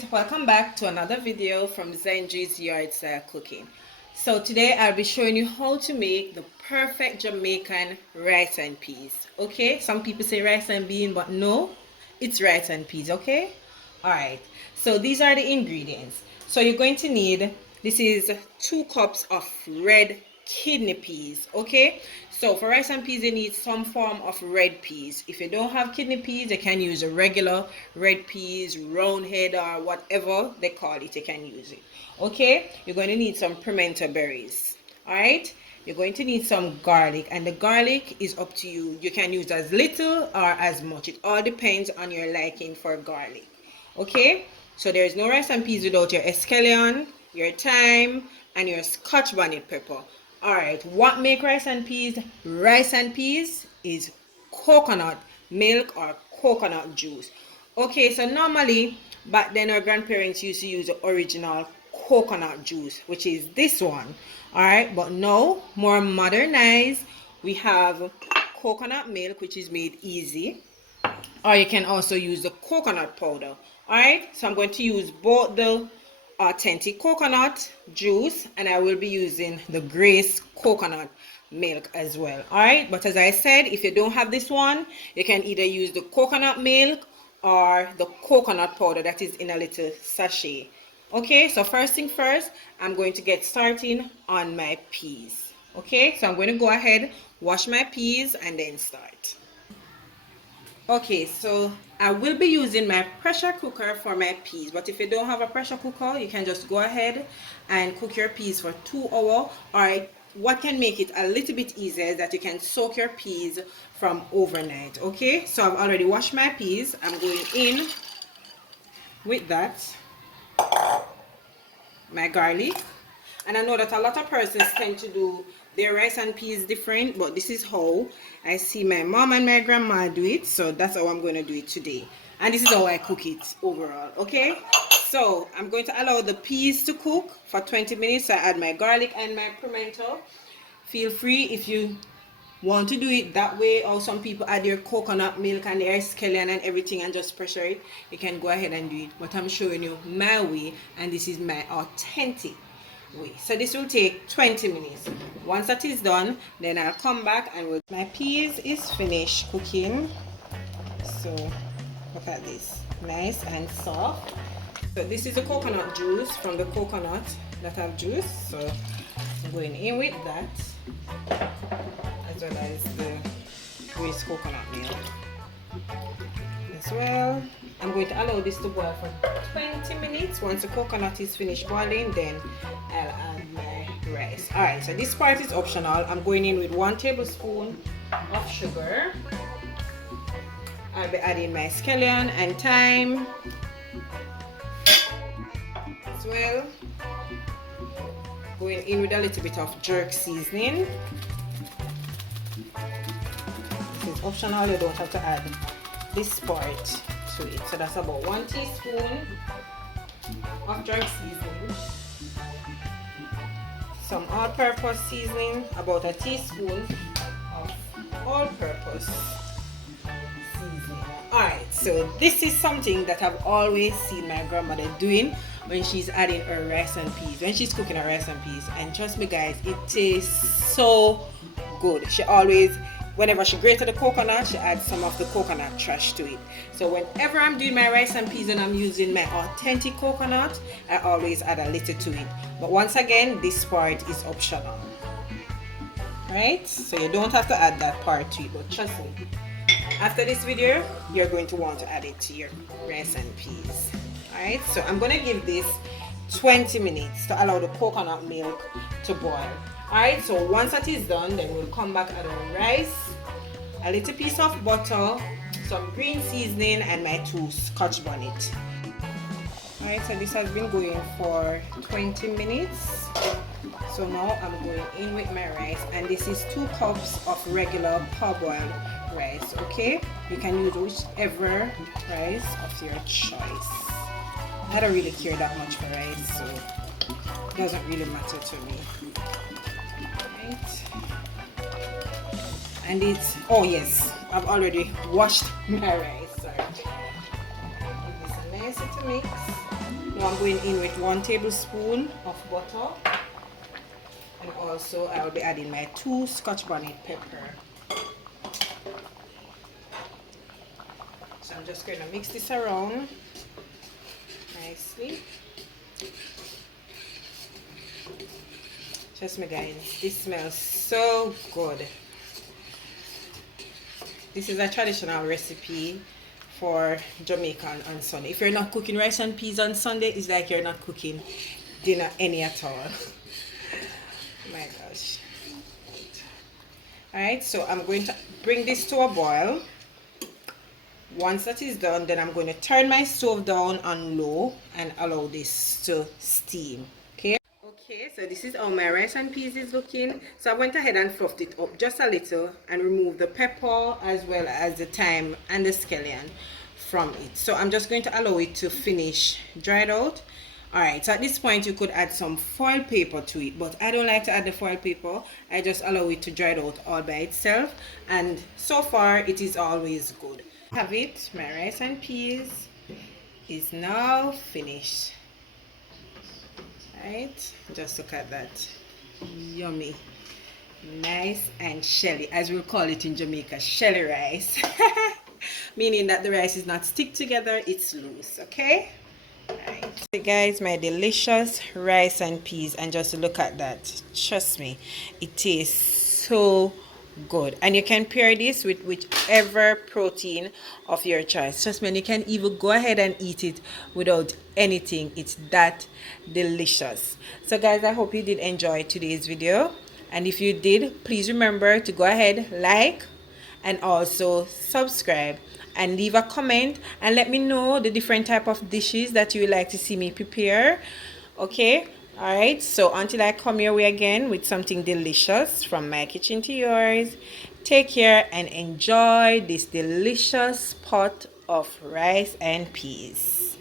guys, welcome back to another video from Zenji's Yard Style Cooking. So today I'll be showing you how to make the perfect Jamaican rice and peas. Okay, some people say rice and bean, but no, it's rice and peas. Okay, all right, so these are the ingredients. So you're going to need, this is 2 cups of red kidney peas. Okay, so for rice and peas you need some form of red peas. If you don't have kidney peas, you can use a regular red peas, round head, or whatever they call it, you can use it. Okay, you're going to need some pimento berries. All right, you're going to need some garlic, and the garlic is up to you. You can use as little or as much, it all depends on your liking for garlic. Okay, so there's no rice and peas without your escallion, your thyme, and your scotch bonnet pepper. Alright, what make rice and peas? Rice and peas is coconut milk or coconut juice. Okay, so normally back then our grandparents used to use the original coconut juice, which is this one. Alright, but now more modernized, we have coconut milk, which is made easy, or you can also use the coconut powder. Alright, so I'm going to use both the authentic coconut juice, and I will be using the Grace coconut milk as well. All right, but as I said, if you don't have this one, you can either use the coconut milk or the coconut powder that is in a little sachet. Okay, so first thing first, I'm going to get starting on my peas. Okay, so I'm going to go ahead, wash my peas, and then start. Okay, so I will be using my pressure cooker for my peas, but if you don't have a pressure cooker, you can just go ahead and cook your peas for 2 hours. Or what can make it a little bit easier is that you can soak your peas from overnight. Okay, so I've already washed my peas. I'm going in with that, my garlic, and I know that a lot of persons tend to do their rice and peas different, but this is how I see my mom and my grandma do it, so that's how I'm going to do it today, and this is how I cook it overall. Okay, so I'm going to allow the peas to cook for 20 minutes. So I add my garlic and my pimento. Feel free if you want to do it that way, or some people add their coconut milk and their scallion and everything and just pressure it. You can go ahead and do it, but I'm showing you my way, and this is my authentic way. So this will take 20 minutes. Once that is done, then I'll come back and my peas is finished cooking. So look at this, nice and soft. So this is the coconut juice from the coconut that I've juiced, so I'm going in with that, as well as the Grace coconut milk as well. I'm going to allow this to boil for 20 minutes. Once the coconut is finished boiling, then I'll add my rice. Alright, so this part is optional. I'm going in with 1 tablespoon of sugar. I'll be adding my scallion and thyme as well. Going in with a little bit of jerk seasoning. This is optional, you don't have to add this part to it. So that's about 1 teaspoon of jerk seasoning, some all-purpose seasoning, about 1 teaspoon of all-purpose seasoning. Alright, so this is something that I've always seen my grandmother doing when she's adding her rice and peas, when she's cooking her rice and peas, and trust me guys, it tastes so good. She always, whenever she grated the coconut, she adds some of the coconut trash to it. So whenever I'm doing my rice and peas and I'm using my authentic coconut, I always add a little to it. But once again, this part is optional. Right? So you don't have to add that part to it, but trust me, after this video, you're going to want to add it to your rice and peas. Alright, so I'm going to give this 20 minutes to allow the coconut milk to boil. Alright, so once that is done, then we'll come back, add our rice, a little piece of butter, some green seasoning, and my 2 scotch bonnet. Alright, so this has been going for 20 minutes. So now I'm going in with my rice, and this is 2 cups of regular parboiled rice. Okay, you can use whichever rice of your choice. I don't really care that much for rice, so it doesn't really matter to me. And it's, oh yes, I've already washed my rice. Sorry. Give this a nice little mix. Now I'm going in with 1 tablespoon of butter, and also I will be adding my 2 Scotch bonnet pepper. So I'm just going to mix this around nicely. Trust me guys, this smells so good. This is a traditional recipe for Jamaican on Sunday. If you're not cooking rice and peas on Sunday, it's like you're not cooking dinner any at all. My gosh. Alright, so I'm going to bring this to a boil. Once that is done, then I'm going to turn my stove down on low and allow this to steam. Okay, so this is how my rice and peas is looking. So I went ahead and fluffed it up just a little and removed the pepper as well as the thyme and the scallion from it. So I'm just going to allow it to finish dried out. Alright, so at this point you could add some foil paper to it, but I don't like to add the foil paper. I just allow it to dry out all by itself, and so far it is always good. Have it, my rice and peas is now finished. Right, just look at that, yummy, nice and shelly, as we'll call it in Jamaica, shelly rice. Meaning that the rice is not stick together, it's loose. Okay, right. So guys, my delicious rice and peas, and just look at that, trust me, it tastes so good. And you can pair this with whichever protein of your choice. Trust me, and you can even go ahead and eat it without anything. It's that delicious. So guys, I hope you did enjoy today's video, and if you did, please remember to go ahead, like, and also subscribe, and leave a comment and let me know the different type of dishes that you would like to see me prepare. Okay, alright, so until I come your way again with something delicious from my kitchen to yours, take care and enjoy this delicious pot of rice and peas.